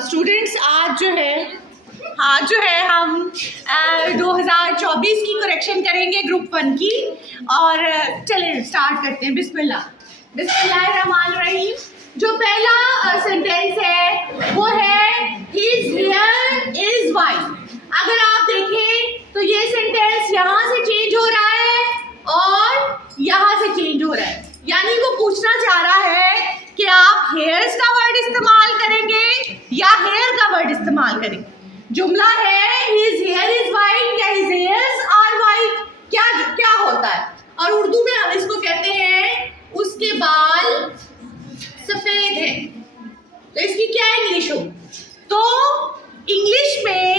Students आज जो है हम 2024 की करेक्शन करेंगे ग्रुप 1 की। और चलें स्टार्ट करते हैं। बिस्मिल्लाहिर्रहमानिर्रहीम। जो पहला सेंटेंस है वो है हिज हेयर इज वाइट। अगर आप देखें तो ये सेंटेंस यहाँ से चेंज हो रहा है और यहाँ से चेंज हो रहा है, यानी वो पूछना चाह रहा है कि आप हेयर्स का वर्ड इस्तेमाल करेंगे या हेयर का वर्ड इस्तेमाल करेंगे। जुमला है हिज हेयर इज वाइट या हिज हेयर्स आर वाइट। क्या होता है, और उर्दू में हम इसको कहते हैं उसके बाल सफेद है। तो इसकी क्या इंग्लिश हो? तो इंग्लिश में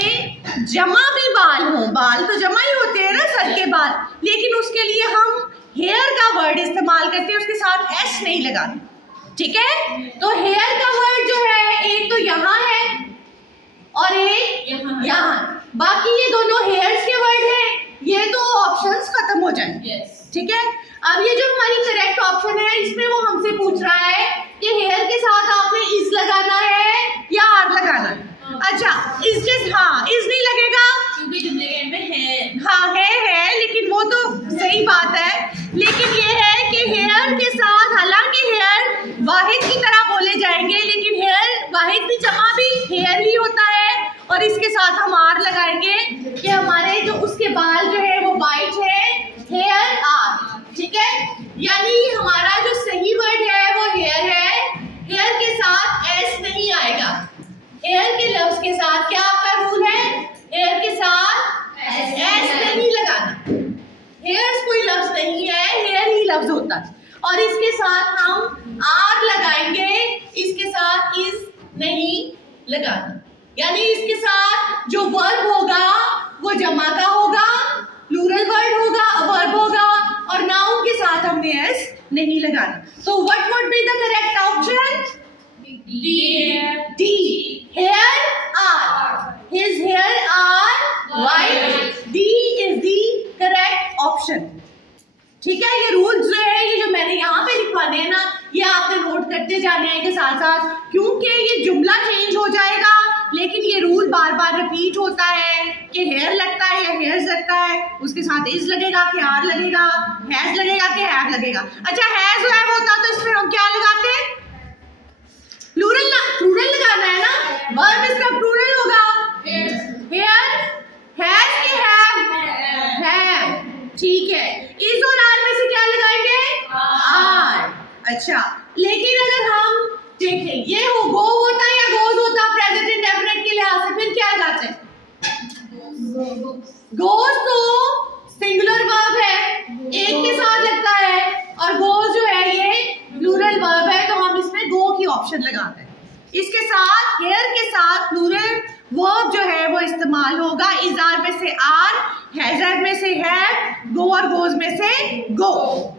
जमा भी बाल हो, बाल तो जमा ही होते हैं ना, सर के बाल, लेकिन उसके लिए हम हेयर का वर्ड इस्तेमाल करते हैं, उसके साथ एस नहीं लगाते। ठीक है, तो हेयर का वर्ड जो है एक तो यहाँ है और एक यहाँ। बाकी ये दोनों हेयर्स के वर्ड हैं, ये तो ऑप्शंस खत्म हो जाएंगे। ठीक है, अब ये जो हमारी करेक्ट ऑप्शन है इसमें वो हमसे पूछ रहा है कि हेयर के साथ आपने इस लगाना है या आर लगाना है। अच्छा, इसके इस नहीं लगेगा क्योंकि जुमले के एंड में है। हाँ है, लेकिन वो तो सही बात है, लेकिन ये है कि हेयर के साथ, हालांकि हेयर वाहिद की तरह बोले जाएंगे, लेकिन हेयर वाहिद भी जमा भी हेयर ही होता है, और इसके साथ हम आर लगाएंगे कि हमारे जो उसके बाल जो है वो वाइट है, हेयर आर। ठीक है, यानी हमारा जो सही वर्ड है वो हेयर है। हेयर के साथ एस नहीं आएगा। हेयर के लफ्ज के साथ क्या आपका रूल है? हेयर के साथ एस नहीं लगाना। हेयर्स कोई लफ्ज नहीं है, हेयर ही लफ्ज होता है। और इसके साथ हम आर लगाएंगे, इसके साथ इस नहीं लगाना। यानी इसके साथ जो वर्ब होगा वो जमा का होगा, प्लूरल वर्ब होगा, और नाउन के साथ हमने एस नहीं लगाना। तो what would be the correct option? D, hair are. His hair are white. D is the correct option. ठीक है, ये रूल्स जो है, ये जो मैंने यहाँ पे लिखवाने हैं ना, ये आपने नोट करते जाने हैं के साथ साथ, क्योंकि ये जुमला चेंज हो जाएगा, लेकिन ये रूल बार बार रिपीट होता है कि हेयर लगता है या हेयर्स लगता है, उसके साथ इज लगेगा कि आर लगेगा, हैज लगेगा कि हैव लगेगा। अच्छा, हैज जो है वो होता तो इसमें हम क्या लगाते हैं? प्लूरल लगाना है ना, वर्ब इसका प्लूरल होगा। हेयर, हैज के हैव। ठीक है, इज और आर में से क्या लगाएंगे? आर। अच्छा, लेकिन अगर हम देखें ये हो गो होता है या गोज होता प्रेजेंट इंडेफिनिट के लिहाज से, फिर क्या लगाते हैं? गोज तो सिंगुलर वर्ब है, एक के साथ लगता है, और गोज जो है ये प्लूरल वर्ब है, तो हम इसमें गो की ऑप्शन लगाते हैं। इसके साथ हेयर के साथ प्लूरल वर्ब जो है वो इस्तेमाल होगा। इज आर में से आर, हैजर में से हैव, गो और गोज में से गो।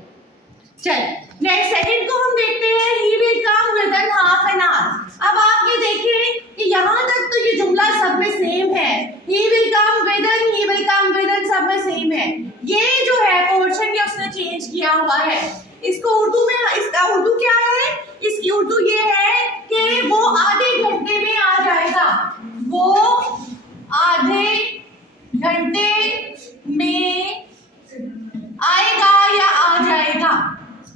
चल नेक्स्ट सेकंड को हम देखते हैं। He will come with in half an our. अब आप ये देखें कि यहाँ तक तो ये जुमला सब में सेम है। He will come with in सब में सेम है। ये जो है पोर्शन ये उसने चेंज किया हुआ है। इसको उर्दू में, इसका उर्दू क्या है? इसकी उर्दू ये है कि वो आधे घंटे में आ जाएगा। वो आधे घंटे में आएगा या आ जाएगा।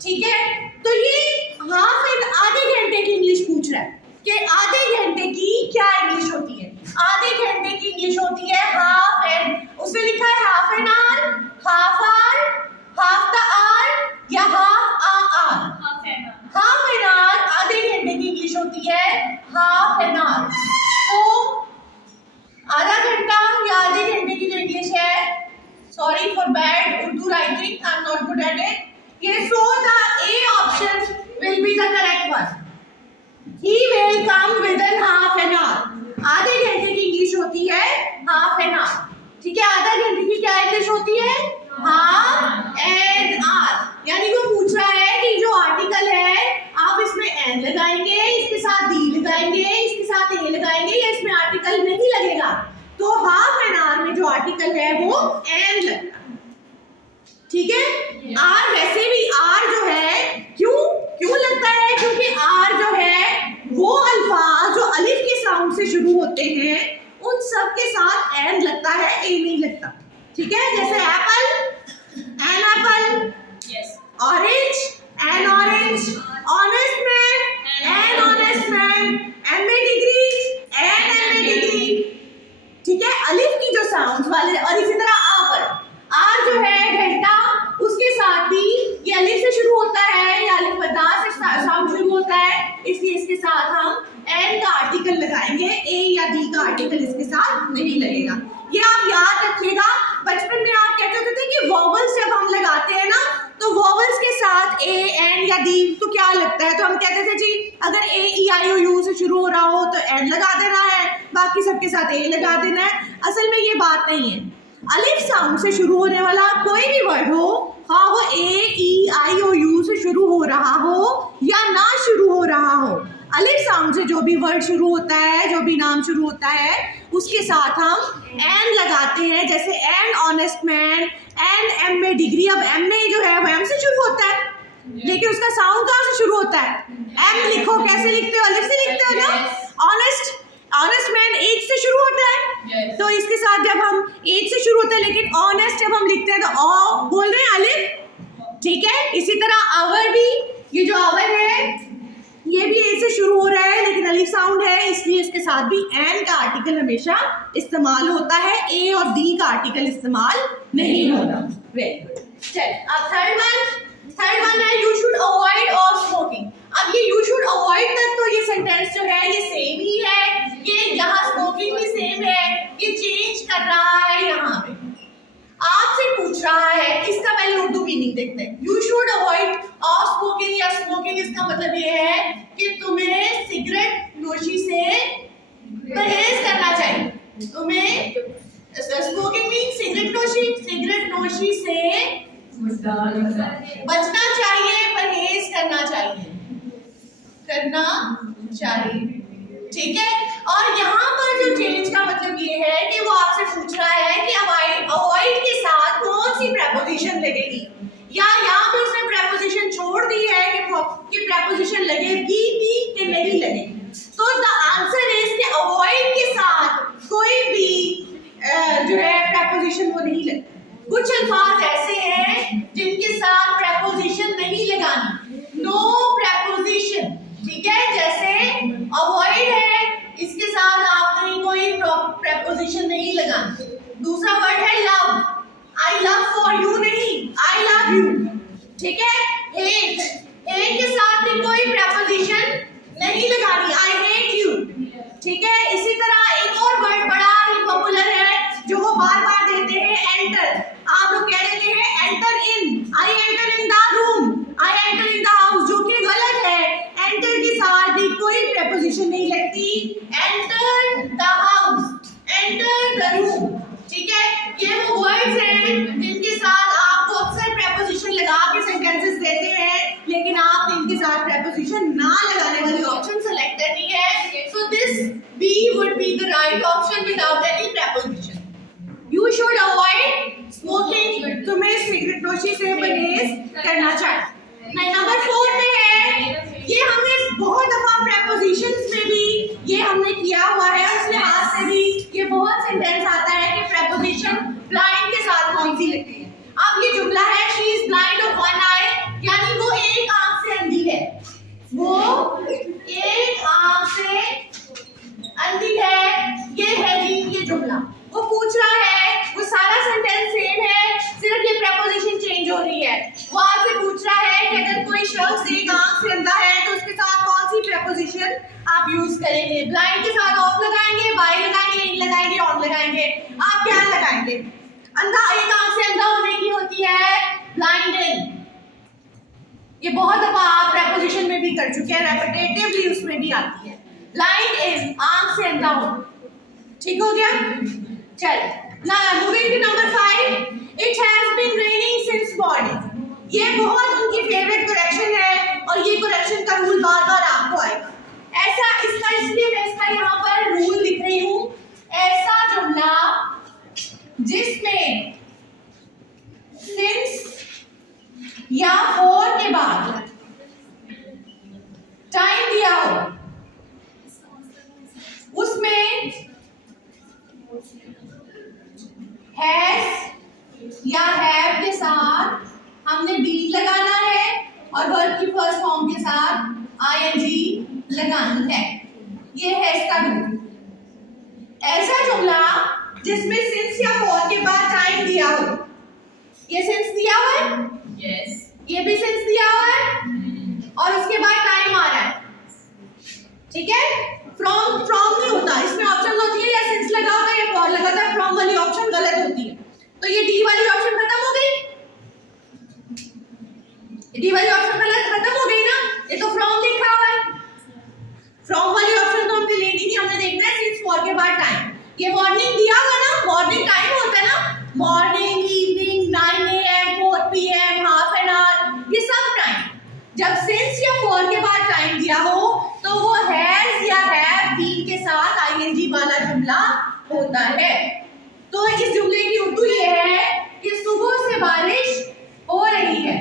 ठीक है, तो ये हाफ एन आधे घंटे की इंग्लिश पूछ रहा है कि आधे घंटे की क्या इंग्लिश होती है। आधे घंटे की इंग्लिश होती है हाफ एन। उसमें लिखा है half an hour, half hour, half the hour या half hour. Half an hour आधे घंटे की इंग्लिश होती है हाफ एन आवर। तो आधा घंटा या आधे घंटे की जो इंग्लिश है, sorry for bad Urdu writing, I am not good at it. ये so the A option will be the correct one. He will come within half an hour. आधे घंटे की इंग्लिश होती है half an hour. ठीक है, आधा घंटे की क्या इंग्लिश होती है? half an hour. यानी वो पूछ रहा है कि जो आर्टिकल है आप इसमें एन लगाएंगे, इसके साथ डी लगाएंगे, इसके साथ ए लगाएंगे, या इसमें आर्टिकल नहीं लगेगा। तो हाफ एन आवर में जो आर्टिकल है वो एन लगेगा। ठीक है, आर वैसे भी आर जो है क्यों लगता है शुरू होते हैं उन सब के साथ एन लगता है, ए नहीं लगता। ठीक है, जैसे apple, an apple, orange, an orange, honest man, an honest man, MA degree, an MA degree. ठीक है, अलिफ की जो साउंड्स वाले, और इसी तरह आर जो है घंटा, उसके साथ भी ये अलिफ से शुरू होता है या अलिफ बदा से साउंड शुरू होता है, इसलिए इसके साथ हम एन का आर्टिकल लगाएंगे, ए या दी का आर्टिकल इसके साथ नहीं लगेगा। ये आप याद रखिएगा। बचपन में आप कहते होते थे कि वॉवल्स जब हम लगाते हैं ना, तो वॉवल्स के साथ ए, एन या दी तो क्या लगता है, तो हम कहते थे जी अगर ए ई आई ओ यू से शुरू हो रहा हो तो एन लगा देना है, बाकी सबके साथ ए लगा देना है। असल में ये बात नहीं है। अलिफ साउंड से शुरू होने वाला कोई भी वर्ड हो, हाँ वो ए ई आई ओ यू से शुरू हो रहा हो या ना शुरू हो रहा हो, अलिफ साउंड से जो भी वर्ड शुरू होता है, जो भी नाम शुरू होता है, उसके साथ हम एन लगाते हैं। जैसे an honest man, an M A degree. अब एम ए जो है वो एम से शुरू होता है, लेकिन उसका साउंड कहाँ से शुरू होता है? एम लिखो, कैसे लिखते हो? अलिफ से लिखते हो ना। ऑनेस्ट, ऑनेस्ट मैन एच से शुरू होता है, तो इसके साथ जब हम एच से शुरू होता है, लेकिन ऑनेस्ट जब हम लिखते हैं तो ओ बोल रहे हैं अलिफ। ठीक है, इसी तरह आवर भी, ये जो आवर है ये भी ए से शुरू हो रहा है, लेकिन अलिफ साउंड है, इसलिए इसके साथ भी एन का आर्टिकल हमेशा इस्तेमाल होता है, ए और दी का आर्टिकल इस्तेमाल नहीं होता। Very good. चल अब थर्ड वन है you should avoid of smoking. अब ये यू शुड अवॉइड तक तो ये सेंटेंस जो है ये सेम ही है, ये यहाँ स्मोकिंग भी सेम है, ये चेंज कर रहा है यहाँ पे, आपसे पूछ रहा है। इसका पहले उर्दू मीनिंग देखते हैं। You should avoid of smoking या स्मोकिंग, इसका मतलब ये है कि तुम्हें सिगरेट नोशी से परहेज करना चाहिए। तुम्हें स्मोकिंग मीन्स सिगरेट नोशी से बचना चाहिए, परहेज करना चाहिए। ठीक है, और यहाँ पर जो चेंज का मतलब ये है कि वो आपसे पूछ रहा है कि अवॉइड के साथ कौन सी प्रेपोजिशन लगेगी, या यहाँ पे उसने प्रेपोजिशन छोड़ दी है कि प्रेपोजिशन लगेगी भी कि नहीं लगेगी। तो द आंसर इज कि अवॉइड के साथ कोई भी जो है प्रेपोजिशन वो नहीं लगती। कुछ अल्फाज ऐसे हैं जिनके साथ प्रेपोजिशन नहीं लगानी, नो प्रेपोजिशन। ठीक है, जैसे अवॉइड है, इसके साथ आपने कोई प्रेपोजिशन नहीं लगानी। दूसरा वर्ड है love, I love for you नहीं, आई लव यू। ठीक है, हेट, हेट के साथ भी कोई प्रेपोजिशन नहीं लगानी, आई हेट यू। ठीक है, इसी तरह एक और वर्ड बड़ा ही पॉपुलर है जो वो बार बार देते हैं, एंटर। आप लोग कह देते हैं enter in, I enter in the room, I enter in the house, जो कि गलत है। एंटर के साथ भी कोई प्रेपोजिशन नहीं लगती, enter the house, enter the room. ठीक है, ये वो वर्ड्स हैं जिनके साथ आपको अक्सर प्रेपोजिशन लगा के सेंटेंसेस देते हैं, लेकिन आपने इनके साथ प्रेपोजिशन ना लगाने वाली ऑप्शन सेलेक्ट करनी है। So this B would be the right option without any preposition. You should avoid smoking, तुम्हें सिगरेट नोशी से परहेज करना चाहिए। नंबर 4 में है, ये हमने बहुत दफा प्रेपोजिशंस में भी ये हमने किया हुआ है, उस लिहाज से भी ये बहुत सेंटेंस आता है कि प्रेपोजिशन ब्लाइंड के साथ कौन सी लगती है। अब ये जुमला है she is blind of one eye, यानी वो एक आंख से अंधी है, वो एक आंख से अंधी है। ये है जी ये जुमला। वो पूछ रहा है, वो सारा सेंटेंस सेम है, सिर्फ ये प्रेपोजिशन चेंज हो रही है। वो आपसे पूछ रहा है कि अगर कोई शख्स एक आंख से अंधा है तो उसके साथ कौन सी प्रेपोजिशन आप यूज करेंगे। ब्लाइंड के साथ ऑफ लगाएंगे, बाय लगाएंगे, इन लगाएंगे, ऑन लगाएंगे, आप क्या लगाएंगे? अंधा, एक आंख से अंधा होने की होती है ब्लाइंड इन। ये बहुत दफा आप प्रेपोजिशन में भी कर चुके हैं, रेपिटेटिवली उसमें भी आती है ब्लाइंड इन, आंख से अंधा हो। ठीक हो गया? चल, now moving to number 5, it has been raining since morning। ये बहुत उनकी फेवरेट करेक्शन है, और ये करेक्शन का रूल बार बार आपको आएगा। ऐसा इसका, इसलिए मैं इसका यहाँ पर रूल लिख रही हूँ, ऐसा जुमला जिसमें since या for के बाद टाइम दिया हो, उसमें ing लगानी है। ये है इसका रूल। ऐसा जुमला जिसमें सिंस या फॉर के बाद टाइम दिया हो, ये सिंस दिया हुआ है, Yes. ये भी सिंस दिया हुआ है और उसके बाद टाइम आ रहा है, ठीक है। फ्रॉम नहीं होता इसमें, ऑप्शन होती है या सिंस लगा होता है या फॉर लगा होता है, फ्रॉम वाली ऑप्शन गलत होती है। तो ये डी वाली ऑप्शन खत्म हो गई, डी वाली ऑप्शन खत्म हो गई ना, ये तो फ्रॉम लिखा हुआ है। फ्रॉम वाली ऑप्शन तो हमने लेनी थी, हमने देखना है सिंस फॉर के बाद टाइम। ये मॉर्निंग दिया हुआ ना, मॉर्निंग टाइम होता है ना, morning, evening, 9 AM, 4 PM, half an our, ये सब टाइम। जब सिंस या फॉर के बाद टाइम दिया हो तो वो हैज या हैव बीन के साथ आईएनजी वाला जुमला होता है। तो इस जुमले की उर्दू ये है कि सुबह से बारिश हो रही है,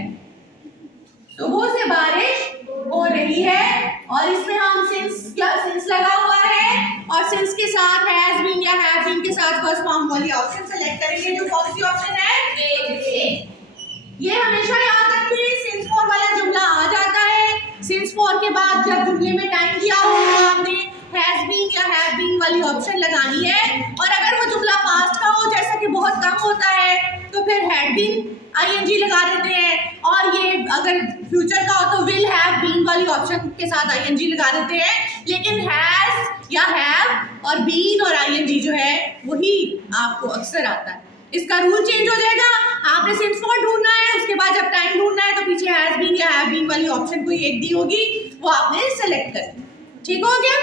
सुबह से बारिश हो रही है, और इसमें हम सिंस लगा हुआ है और सिंस के साथ हैज बीन या हैव बीन के साथ फर्स्ट फॉर्म वाली ऑप्शन सेलेक्ट करेंगे, जो कौन सी ऑप्शन है, ए। ये हमेशा याद रखिए, सिंस फॉर वाला जुमला आ जाता है। सिंस फॉर के बाद जब जुमले में टाइम दिया हो तो आपने हैज बीन या हैव बीन वाली ऑप्शन लगानी है, और अगर वो जुमला पास्ट का हो, जैसा कि बहुत कम होता है, तो फिर हैड बीन आईएनजी लगा देते हैं, और ये अगर फ्यूचर का हो तो विल हैव बीन वाली ऑप्शन के साथ आईएनजी लगा देते हैं। लेकिन हैज या हैव और बीन और आईएनजी जो है वही आपको अक्सर आता है। इसका रूल चेंज हो जाएगा, आपने सिंस फॉर ढूंढना है, उसके बाद जब टाइम ढूंढना है तो पीछे हैज बीन या हैव बीन वाली ऑप्शन कोई एक दी होगी, वो आपने सेलेक्ट करनी। ठीक हो गया?